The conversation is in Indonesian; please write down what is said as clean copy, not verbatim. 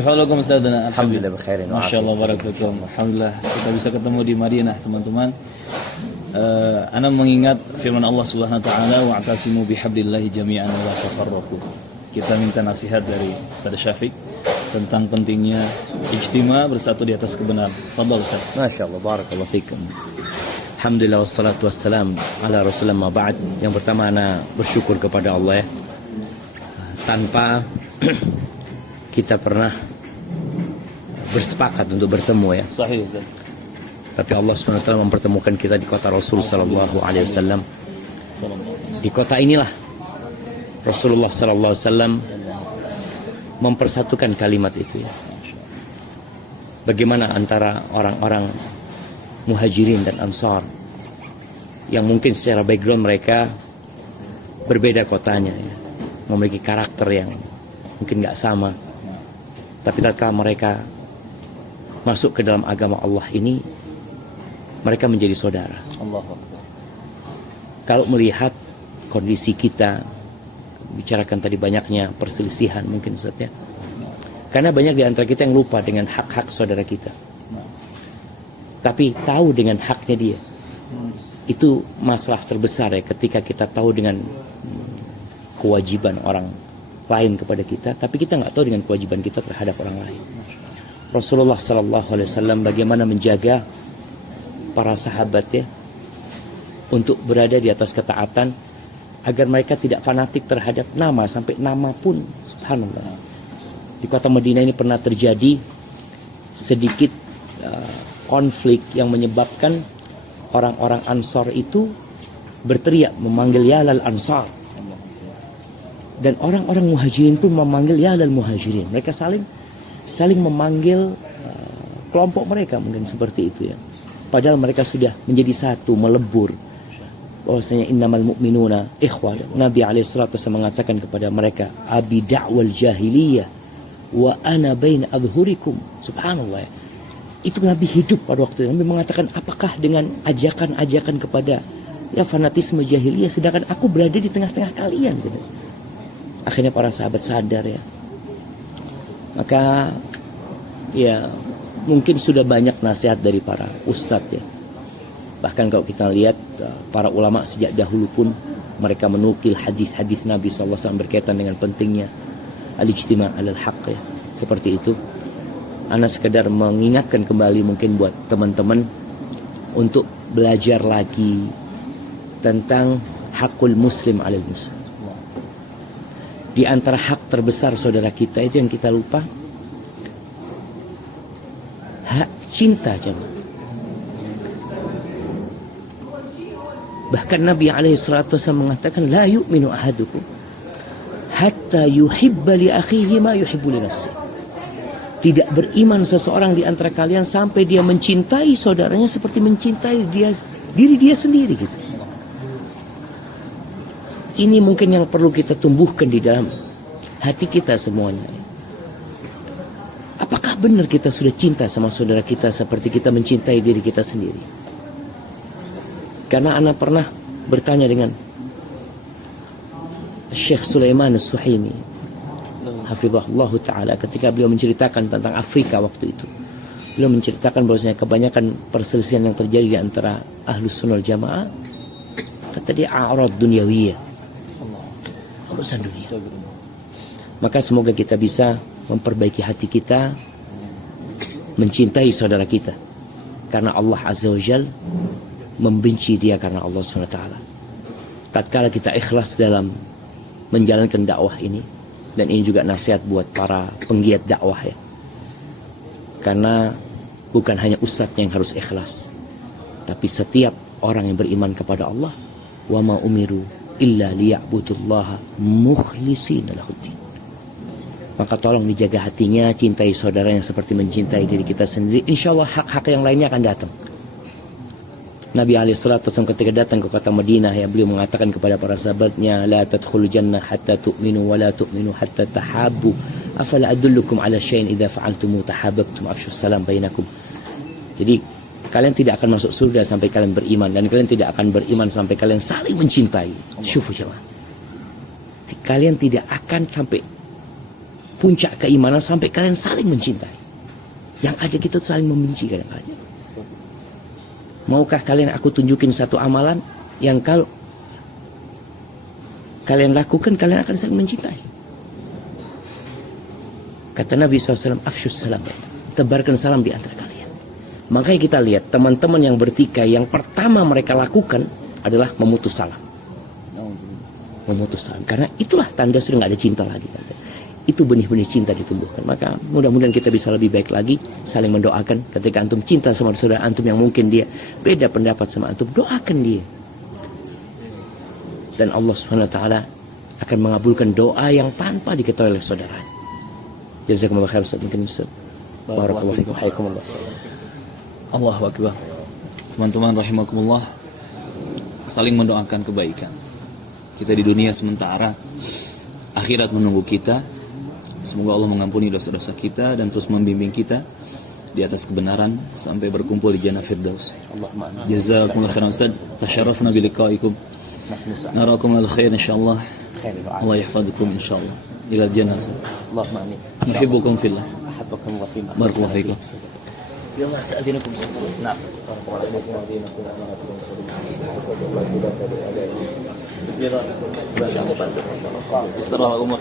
Assalamualaikum Ustaz. Alhamdulillah berkhairin. Masya Allah, barakallahu. Alhamdulillah kita bisa ketemu di Madinah, teman-teman. Ana mengingat firman Allah Subhanahu wa taala, wa'tasimu bihablillahi jami'an wa la tafarraqu. Kita minta nasihat dari Ustaz Syafiq tentang pentingnya ijtima, bersatu di atas kebenaran. Fadhal Ustaz. Masya Allah, barakallahu fikum. Alhamdulillah wassalatu wassalam ala Rasulillah ma ba'd. Yang pertama ana bersyukur kepada Allah ya. Tanpa kita pernah bersepakat untuk bertemu ya. Sahih Ustaz. Tapi Allah SWT mempertemukan kita di kota Rasul sallallahu alaihi wasallam. Di kota inilah Rasulullah sallallahu alaihi wasallam mempersatukan kalimat itu ya. Bagaimana antara orang-orang Muhajirin dan Ansar yang mungkin secara background mereka berbeda kotanya ya. Memiliki karakter yang mungkin nggak sama. Tapi tatkala mereka masuk ke dalam agama Allah ini, mereka menjadi saudara. Allahu Akbar. Kalau melihat kondisi kita, bicarakan tadi banyaknya perselisihan mungkin Ustaz ya. Karena banyak di antara kita yang lupa dengan hak-hak saudara kita. Tapi tahu dengan haknya dia. Itu masalah terbesar ya, ketika kita tahu dengan kewajiban orang lain kepada kita, tapi kita nggak tahu dengan kewajiban kita terhadap orang lain. Rasulullah Sallallahu Alaihi Wasallam bagaimana menjaga para sahabat ya untuk berada di atas ketaatan agar mereka tidak fanatik terhadap nama, sampai nama pun subhanallah. Di kota Madinah ini pernah terjadi sedikit konflik yang menyebabkan orang-orang Ansar itu berteriak memanggil ya lal Ansar. Dan orang-orang Muhajirin pun memanggil ya lal Muhajirin. Mereka saling memanggil kelompok mereka mungkin seperti itu ya. Padahal mereka sudah menjadi satu, melebur. Bahwasanya innamal mu'minuna ikhwah. Nabi alaihissalatu wasallam mengatakan kepada mereka, abi da'wal jahiliyah wa ana baina adhurikum. Subhanallah. Itu Nabi hidup pada waktu itu. Nabi mengatakan, apakah dengan ajakan-ajakan kepada ya fanatisme jahiliyah, sedangkan aku berada di tengah-tengah kalian. Akhirnya para sahabat sadar ya. Maka ya mungkin sudah banyak nasihat dari para ustadz ya. Bahkan kalau kita lihat para ulama sejak dahulu pun mereka menukil hadis-hadis Nabi SAW berkaitan dengan pentingnya al-ijtima' alal haqq ya. Seperti itu. Ana sekedar mengingatkan kembali mungkin buat teman-teman untuk belajar lagi tentang hakul muslim alal muslim. Di antara hak terbesar saudara kita itu yang kita lupa, hak cinta jemaah. Bahkan Nabi alaihissalatu wasallam mengatakan la yu'minu ahadukum hatta yuhibba li akhihi ma yuhibbu li nafsihi. Tidak beriman seseorang di antara kalian sampai dia mencintai saudaranya seperti mencintai diri dia sendiri gitu. Ini mungkin yang perlu kita tumbuhkan di dalam hati kita semuanya. Apakah benar kita sudah cinta sama saudara kita seperti kita mencintai diri kita sendiri? Karena ana pernah bertanya dengan Syekh Sulaiman As-Suhaimi hafizahullah ta'ala ketika beliau menceritakan tentang Afrika waktu itu. Beliau menceritakan bahwasanya kebanyakan perselisihan yang terjadi di antara Ahlus Sunnah wal Jamaah, kata dia a'rad dunyawiyah, urusan dunia. Maka semoga kita bisa memperbaiki hati kita, mencintai saudara kita, karena Allah Azza wa Jal membenci dia karena Allah SWT. Tatkala kita ikhlas dalam menjalankan dakwah ini, dan ini juga nasihat buat para penggiat dakwah ya, karena bukan hanya ustadznya yang harus ikhlas, tapi setiap orang yang beriman kepada Allah, wa ma umiru illa liya'budullaha mukhlishina lahuddin. Maka tolong dijaga hatinya, cintai saudara yang seperti mencintai diri kita sendiri. Insyaallah hak-hak yang lainnya akan datang. Nabi alaihissalatu wasallam ketika datang ke kota Madinah ya, beliau mengatakan kepada para sahabatnya, la tadkhulul jannah hatta tu'minu wa la tu'minu hatta tahabbu. Afala adullukum ala syai'in idza fa'altum tahabbtum afshus salam bainakum. Jadi kalian tidak akan masuk surga sampai kalian beriman, dan kalian tidak akan beriman sampai kalian saling mencintai. Syufu jemaah. Kalian tidak akan sampai puncak keimanan sampai kalian saling mencintai. Yang ada kita saling membenci kadang-kadang. Maukah kalian aku tunjukin satu amalan yang kalau kalian lakukan kalian akan saling mencintai? Kata Nabi SAW, afsyus salam, tebarkan salam di antara kalian. Makanya kita lihat teman-teman yang bertikai, yang pertama mereka lakukan adalah memutus salam. Memutus salam, karena itulah tanda sudah nggak ada cinta lagi. Itu benih-benih cinta ditumbuhkan. Maka mudah-mudahan kita bisa lebih baik lagi, saling mendoakan. Ketika antum cinta sama saudara antum yang mungkin dia beda pendapat sama antum, doakan dia. Dan Allah Subhanahu Wa Taala akan mengabulkan doa yang tanpa diketahui oleh saudara. Jazakumullah khair Ustaz. Mungkin Ustaz. Barakallahu fikum. Hayakumullah. Allahu Akbar. Teman-teman rahimakumullah, saling mendoakan kebaikan. Kita di dunia sementara, akhirat menunggu kita. Semoga Allah mengampuni dosa-dosa kita dan terus membimbing kita di atas kebenaran sampai berkumpul di Jannah Firdaus. Jazakumullah khairan Ustaz. Tasyarrafna bi liqaikum. Narakum al khair insyaallah. Allah yahfazukum insyaallah. Ila jannah. Allahumma amin. Nuhibbukum fillah. Ahabbakum wa fillah. Barakallahu fikum. Ya Allah, sa'adinakum. Nah. Istirahat umur.